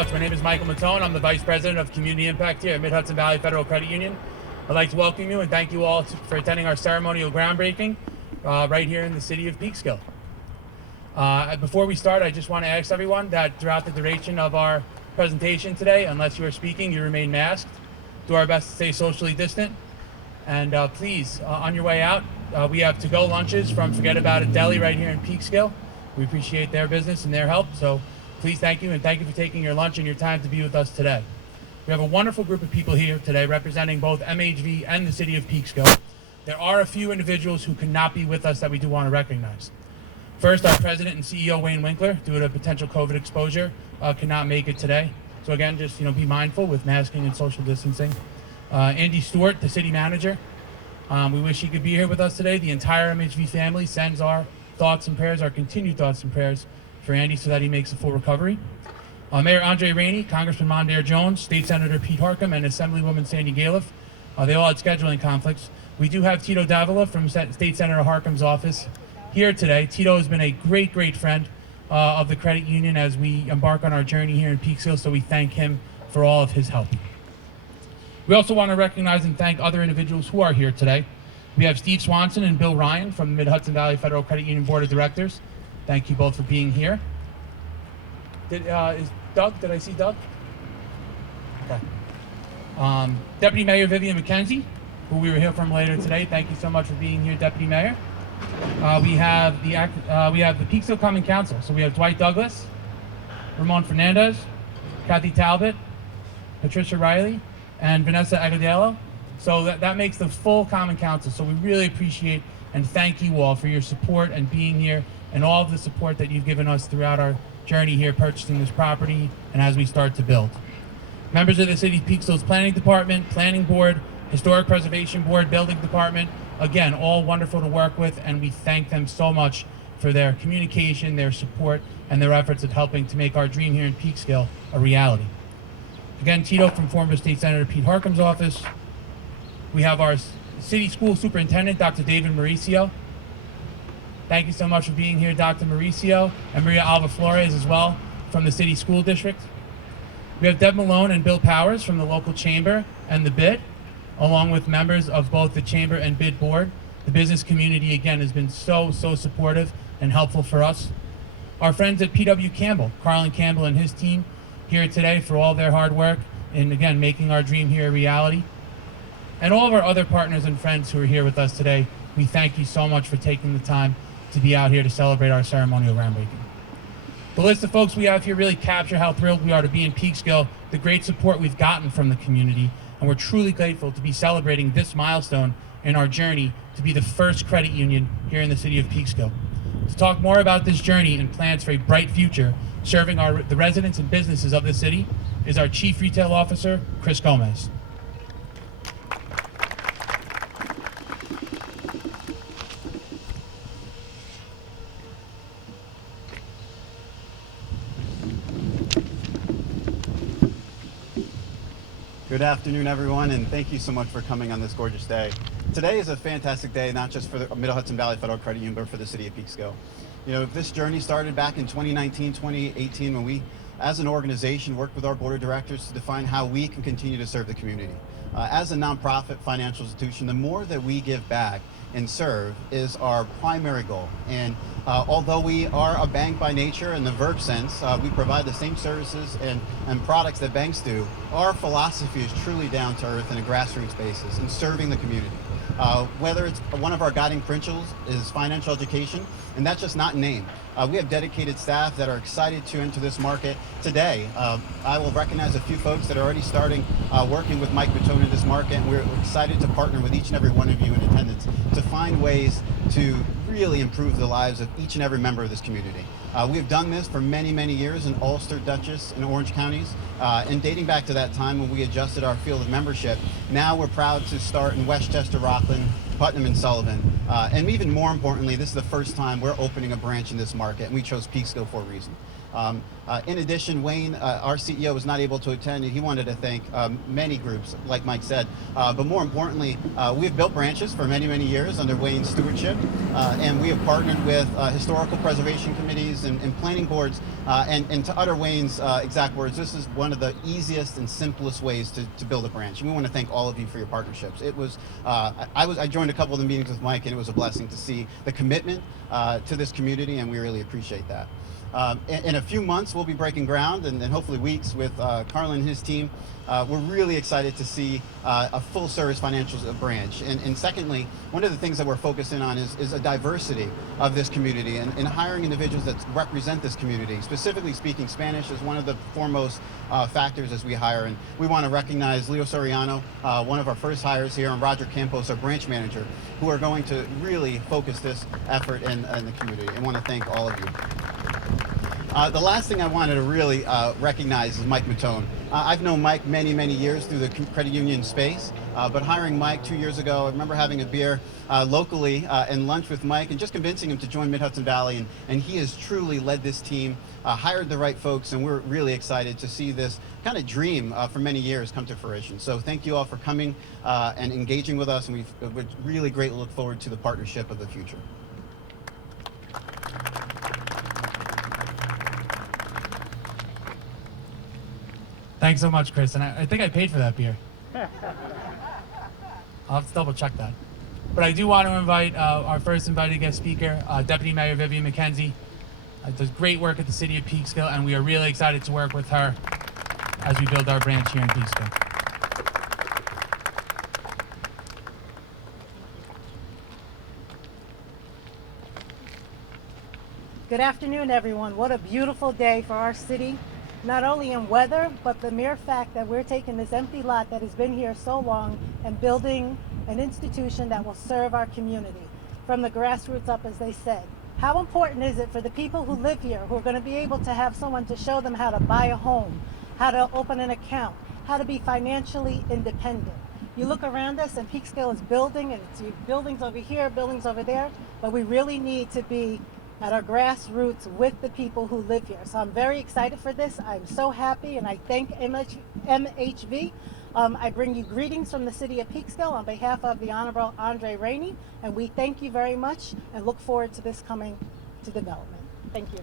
much. My name is Michael Matone. I'm the Vice President of Community Impact here at Mid-Hudson Valley Federal Credit Union. I'd like to welcome you and thank you all for attending our ceremonial groundbreaking right here in the city of Peekskill. Before we start, I just want to ask everyone that throughout the duration of our presentation today, unless you are speaking, you remain masked. Do our best to stay socially distant. And please, on your way out, we have to-go lunches from Forget About It Deli right here in Peekskill. We appreciate their business and their help. So please thank you, and thank you for taking your lunch and your time to be with us today. We have a wonderful group of people here today representing both MHV and the city of Peekskill. There are a few individuals who cannot be with us that we do want to recognize. First, our president and CEO, Wayne Winkler, due to potential COVID exposure, cannot make it today. So again, just be mindful with masking and social distancing. Andy Stewart, the city manager, we wish he could be here with us today. The entire MHV family sends our thoughts and prayers, our continued thoughts and prayers for Andy so that he makes a full recovery. Mayor Andre Rainey, Congressman Mondaire Jones, State Senator Pete Harcum, and Assemblywoman Sandy Galiff. They all had scheduling conflicts. We do have Tito Davila from State Senator Harcum's office here today. Tito has been a great, great friend of the credit union as we embark on our journey here in Peekskill, so we thank him for all of his help. We also want to recognize and thank other individuals who are here today. We have Steve Swanson and Bill Ryan from the Mid-Hudson Valley Federal Credit Union Board of Directors. Thank you both for being here. Is Doug? Did I see Doug? Okay. Deputy Mayor Vivian McKenzie, who we will hear from later today. Thank you so much for being here, Deputy Mayor. We have the Peekskill Common Council. So we have Dwight Douglas, Ramon Fernandez, Kathy Talbot, Patricia Riley, and Vanessa Agudelo. So that makes the full Common Council. So we really appreciate and thank you all for your support and being here and all of the support that you've given us throughout our journey here purchasing this property and as we start to build. Members of the City of Peekskill's Planning Department, Planning Board, Historic Preservation Board, Building Department, again, all wonderful to work with, and we thank them so much for their communication, their support, and their efforts at helping to make our dream here in Peekskill a reality. Again, Tito from former State Senator Pete Harcum's office. We have our City School Superintendent, Dr. David Mauricio. Thank you so much for being here, Dr. Mauricio, and Maria Alva Flores as well from the City School District. We have Deb Malone and Bill Powers from the local chamber and the BID, along with members of both the chamber and BID board. The business community, again, has been so supportive and helpful for us. Our friends at PW Campbell, Carlin Campbell and his team, here today for all their hard work in, again, making our dream here a reality. And all of our other partners and friends who are here with us today, we thank you so much for taking the time to be out here to celebrate our ceremonial groundbreaking. The list of folks we have here really capture how thrilled we are to be in Peekskill, the great support we've gotten from the community, and we're truly grateful to be celebrating this milestone in our journey to be the first credit union here in the city of Peekskill. To talk more about this journey and plans for a bright future serving the residents and businesses of the city is our Chief Retail Officer, Chris Gomez. Good afternoon, everyone, and thank you so much for coming on this gorgeous day. Today is a fantastic day, not just for the Mid-Hudson Valley Federal Credit Union, but for the city of Peekskill. This journey started back in 2019, 2018, when we, as an organization, worked with our board of directors to define how we can continue to serve the community. As a nonprofit financial institution, the more that we give back and serve is our primary goal. And although we are a bank by nature in the verb sense, we provide the same services and products that banks do. Our philosophy is truly down to earth in a grassroots basis and serving the community. Whether it's one of our guiding principles is financial education, and that's just not in name. We have dedicated staff that are excited to enter this market today. I will recognize a few folks that are already starting working with Mike Matone in this market, and we're excited to partner with each and every one of you in attendance to find ways to really improve the lives of each and every member of this community. We've done this for many, many years in Ulster, Dutchess, and Orange counties, and dating back to that time when we adjusted our field of membership. Now we're proud to start in Westchester, Rockland, Putnam, and Sullivan. And even more importantly, this is the first time we're opening a branch in this market, and we chose Peekskill for a reason. In addition, Wayne, our CEO, was not able to attend, and he wanted to thank many groups, like Mike said. But more importantly, we've built branches for many, many years under Wayne's stewardship, and we have partnered with historical preservation committees and planning boards. And to utter Wayne's exact words, this is one of the easiest and simplest ways to build a branch. And we want to thank all of you for your partnerships. It was, I joined a couple of the meetings with Mike, and it was a blessing to see the commitment to this community, and we really appreciate that. In a few months, we'll be breaking ground, and hopefully weeks, with Carlin and his team. We're really excited to see a full-service financial branch. And secondly, one of the things that we're focusing on is a diversity of this community and hiring individuals that represent this community. Specifically speaking, Spanish is one of the foremost factors as we hire. And we want to recognize Leo Soriano, one of our first hires here, and Roger Campos, our branch manager, who are going to really focus this effort in the community. I want to thank all of you. The last thing I wanted to really recognize is Mike Matone. I've known Mike many, many years through the credit union space, but hiring Mike 2 years ago, I remember having a beer locally and lunch with Mike and just convincing him to join Mid-Hudson Valley, and he has truly led this team, hired the right folks, and we're really excited to see this kind of dream for many years come to fruition. So thank you all for coming and engaging with us, and we're really greatly look forward to the partnership of the future. Thanks so much, Chris. And I think I paid for that beer. I'll have to double check that. But I do want to invite our first invited guest speaker, Deputy Mayor Vivian McKenzie. Does great work at the City of Peekskill, and we are really excited to work with her as we build our branch here in Peekskill. Good afternoon, everyone. What a beautiful day for our city. Not only in weather, but the mere fact that we're taking this empty lot that has been here so long and building an institution that will serve our community from the grassroots up, as they said. How important is it for the people who live here, who are going to be able to have someone to show them how to buy a home, how to open an account, how to be financially independent? You look around us and Peekskill is building, and it's buildings over here, buildings over there, but we really need to be at our grassroots with the people who live here. So I'm very excited for this. I'm so happy, and I thank MHV. I bring you greetings from the City of Peekskill on behalf of the Honorable Andre Rainey, and we thank you very much and look forward to this coming to development. Thank you.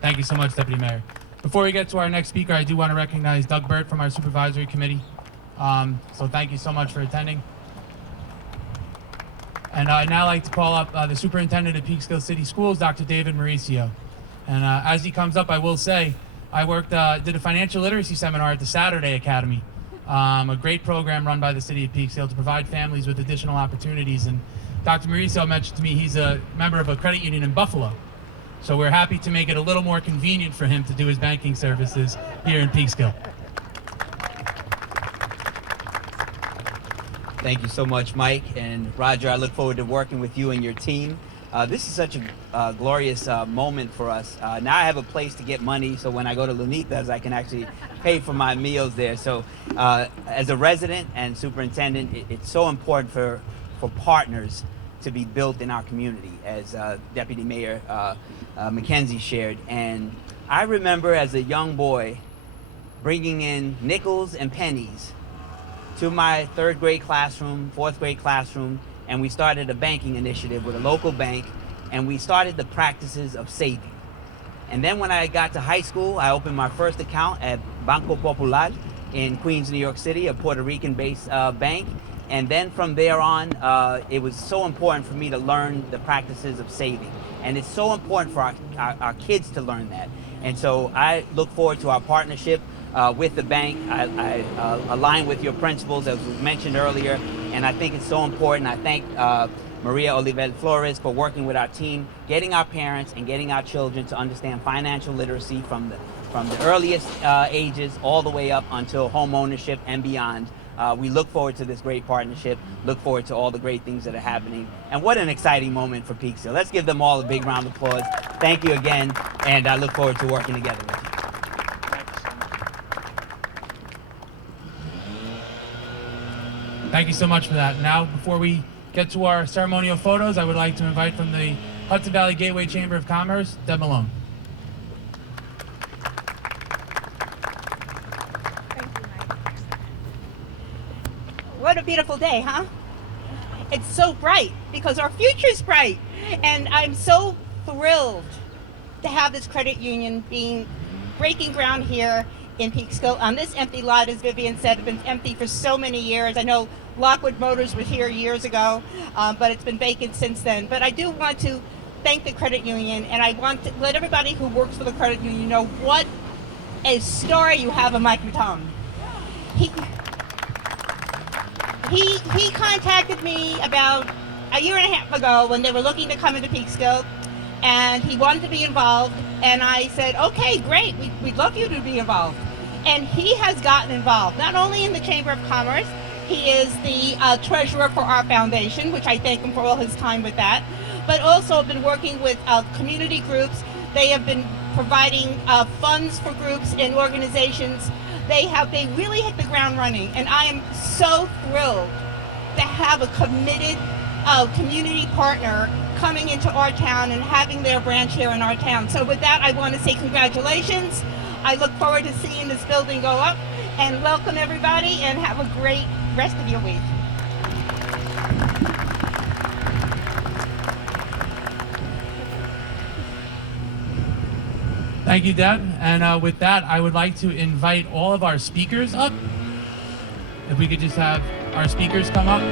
Thank you so much, Deputy Mayor. Before we get to our next speaker, I do want to recognize Doug Burt from our Supervisory Committee. So thank you so much for attending. And I'd now like to call up the Superintendent of Peekskill City Schools, Dr. David Mauricio. And as he comes up, I will say, I did a financial literacy seminar at the Saturday Academy, a great program run by the City of Peekskill to provide families with additional opportunities. And Dr. Mauricio mentioned to me he's a member of a credit union in Buffalo. So we're happy to make it a little more convenient for him to do his banking services here in Peekskill. Thank you so much, Mike. And Roger, I look forward to working with you and your team. This is such a glorious moment for us. Now I have a place to get money, so when I go to Lunita's, I can actually pay for my meals there. So as a resident and superintendent, it's so important for partners to be built in our community, as Deputy Mayor McKenzie shared. And I remember as a young boy bringing in nickels and pennies to my third grade classroom, fourth grade classroom, and we started a banking initiative with a local bank, and we started the practices of saving. And then when I got to high school, I opened my first account at Banco Popular in Queens, New York City, a Puerto Rican-based bank. And then from there on, it was so important for me to learn the practices of saving. And it's so important for our kids to learn that. And so I look forward to our partnership with the bank. I align with your principles, as was mentioned earlier, and I think it's so important. I thank Maria Olivel Flores for working with our team, getting our parents and getting our children to understand financial literacy from the earliest ages all the way up until home ownership and beyond. We look forward to this great partnership, look forward to all the great things that are happening, and what an exciting moment for Peekskill. Let's give them all a big round of applause. Thank you again, and I look forward to working together with you. Thank you so much for that. Now, before we get to our ceremonial photos, I would like to invite from the Hudson Valley Gateway Chamber of Commerce, Deb Malone. What a beautiful day, huh? It's so bright because our future's bright. And I'm so thrilled to have this credit union breaking ground here in Peekskill on this empty lot, as Vivian said. It's been empty for so many years. I know Lockwood Motors was here years ago, but it's been vacant since then. But I do want to thank the credit union, and I want to let everybody who works for the credit union know what a story you have of Mike Matone. He contacted me about a year and a half ago when they were looking to come into Peekskill, and he wanted to be involved, and I said, okay, great, we'd love you to be involved. And he has gotten involved, not only in the Chamber of Commerce. He is the treasurer for our foundation, which I thank him for all his time with that, but also been working with community groups. They have been providing funds for groups and organizations. They really hit the ground running, and I am so thrilled to have a committed community partner coming into our town and having their branch here in our town. So with that, I want to say congratulations. I look forward to seeing this building go up, and welcome everybody, and have a great rest of your week. Thank you, Deb. And with that, I would like to invite all of our speakers up. If we could just have our speakers come up.